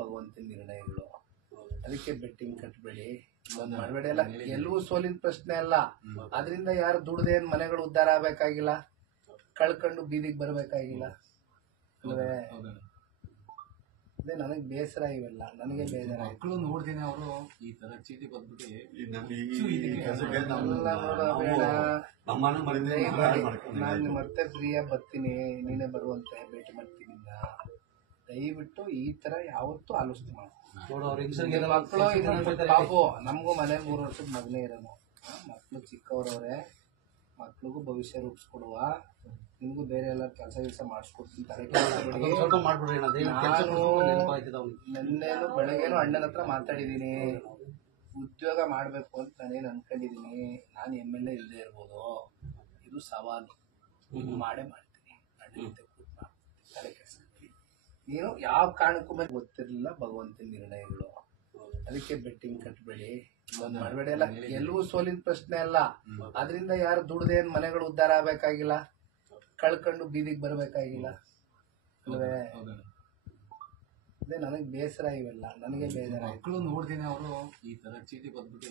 ಭಗವಂತನ ನಿರ್ಣಯಗಳು. ಅದಕ್ಕೆ ಬೆಟ್ಟಿಂಗ್ ಕಟ್ಟಬೇಡಿ, ಮಾಡಬೇಡಿ. ಎಲ್ಲ ಎಲ್ಲವೂ ಸೋಲಿನ ಪ್ರಶ್ನೆ ಅಲ್ಲ. ಅದರಿಂದ ಯಾರು ದುಡ್ದೇನ್ ಮನೆಗಳು ಉದ್ಧಾರ ಆಗ್ಬೇಕಾಗಿಲ್ಲ, ಕಳ್ಕೊಂಡು ಬೀದಿಗೆ ಬರ್ಬೇಕಾಗಿಲ್ಲ ಅಲ್ವೇ? ಅದೇ ನನಗೆ ಬೇಸರ, ಇವೆಲ್ಲ ನನಗೆ ಬೇಜಾರ. ಮಕ್ಕಳು ನೋಡ್ತೀನಿ ಅವರು ಈ ತರ ಚೀಟಿ ಬಂದ್ಬಿಟ್ಟು ನಾನು ಮತ್ತೆ ಫ್ರೀಯಾಗಿ ಬರ್ತೀನಿ, ನೀನೇ ಬರುವಂತೆ ಭೇಟಿ ಮಾಡ್ತೀನಿ. ದಯವಿಟ್ಟು ಈ ತರ ಯಾವತ್ತೂ ಆಲೋಚನೆ ಮಾಡಿ. ಮಕ್ಕಳು ಪಾಪು, ನಮಗೂ ಮನೆ 3 ವರ್ಷದ ಮಗನೇ ಇರೋನು. ಮಕ್ಕಳು ಚಿಕ್ಕವರವ್ರೆ, ಮಕ್ಳಿಗೂ ಭವಿಷ್ಯ ರೂಪಿಸ್ಕೊಡುವ. ನಿಮ್ಗೂ ಬೇರೆ ಎಲ್ಲ ಕೆಲಸ ಮಾಡಿಸ್ಕೊಡ್ತೀನಿ. ತಲೆ ನಾನು ನೆನ್ನೆನು ಬೆಳಗ್ಗೆನು ಅಣ್ಣನ ಹತ್ರ ಮಾತಾಡಿದೀನಿ. ಉದ್ಯೋಗ ಮಾಡ್ಬೇಕು ಅಂತ ನಾನೇನು ಅನ್ಕೊಂಡಿದೀನಿ. ನಾನು MLA ಇಲ್ಲದೆ ಇರ್ಬೋದು, ಇದು ಸವಾಲು. ಮಾಡೇ ಮಾಡ್ತೀನಿ. ಅಣ್ಣ ತಲೆ ಕೆಲಸ ನೀನು ಯಾವ ಕಾರಣಕ್ಕೂ ಮೇಲೆ ಗೊತ್ತಿರಲಿಲ್ಲ ಭಗವಂತನ ನಿರ್ಣಯಗಳು. ಅದಕ್ಕೆ ಬೆಟ್ಟಿಂಗ್ ಕಟ್ಟಬೇಡಿ, ಮಾಡಬೇಡಿ. ಎಲ್ಲ ಎಲ್ಲವೂ ಸೋಲಿನ ಪ್ರಶ್ನೆ ಅಲ್ಲ. ಅದರಿಂದ ಯಾರು ದುಡ್ದೇನ್ ಮನೆಗಳು ಉದ್ಧಾರ ಆಗ್ಬೇಕಾಗಿಲ್ಲ, ಕಳ್ಕೊಂಡು ಬೀದಿಗೆ ಬರ್ಬೇಕಾಗಿಲ್ಲ ಅಲ್ವೇ? ಅದೇ ನನಗೆ ಬೇಸರ, ಇವೆಲ್ಲ ನನಗೆ ಬೇಜಾರ. ಮಕ್ಕಳು ನೋಡ್ತೀನಿ ಅವರು ಈ ತರ ಚೀಟಿ ಬಂದ್ಬಿಟ್ಟು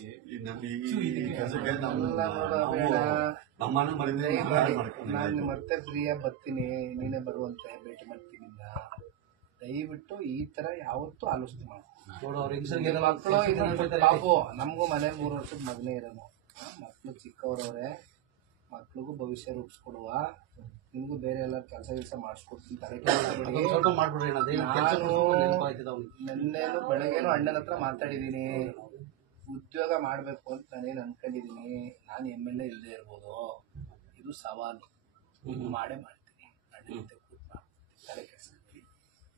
ನಾನು ಮತ್ತೆ ಫ್ರೀಯಾಗಿ ಬರ್ತೀನಿ, ನೀನೇ ಬರುವಂತೆ ಭೇಟಿ ಮಾಡ್ತೀನಿ. ದಯವಿಟ್ಟು ಈ ತರ ಯಾವತ್ತೂ ಆಲೋಚನೆ ಮಾಡಿ. ಮಕ್ಕಳು ಪಾಪು, ನಮಗೂ ಮನೆ 3 ವರ್ಷದ ಮಗನೇ ಇರೋನು. ಮಕ್ಕಳು ಚಿಕ್ಕವರವ್ರೆ, ಮಕ್ಳಿಗೂ ಭವಿಷ್ಯ ರೂಪಿಸ್ಕೊಡುವ. ನಿಮ್ಗೂ ಬೇರೆ ಎಲ್ಲ ಕೆಲಸ ಮಾಡಿಸ್ಕೊಡ್ತೀನಿ. ತಲೆ ನಾನು ನೆನ್ನೆನು ಬೆಳಗ್ಗೆನು ಅಣ್ಣನ ಹತ್ರ ಮಾತಾಡಿದೀನಿ. ಉದ್ಯೋಗ ಮಾಡ್ಬೇಕು ಅಂತ ನಾನೇನು ಅನ್ಕೊಂಡಿದೀನಿ. ನಾನು MLA ಇಲ್ಲದೆ ಇರ್ಬೋದು, ಇದು ಸವಾಲು. ಮಾಡೇ ಮಾಡ್ತೀನಿ. ಅಣ್ಣ ತಲೆ ಕೆಲಸ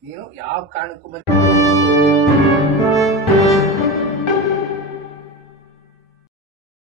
ನೀನು ಯಾವ ಕಾರಣಕ್ಕೂ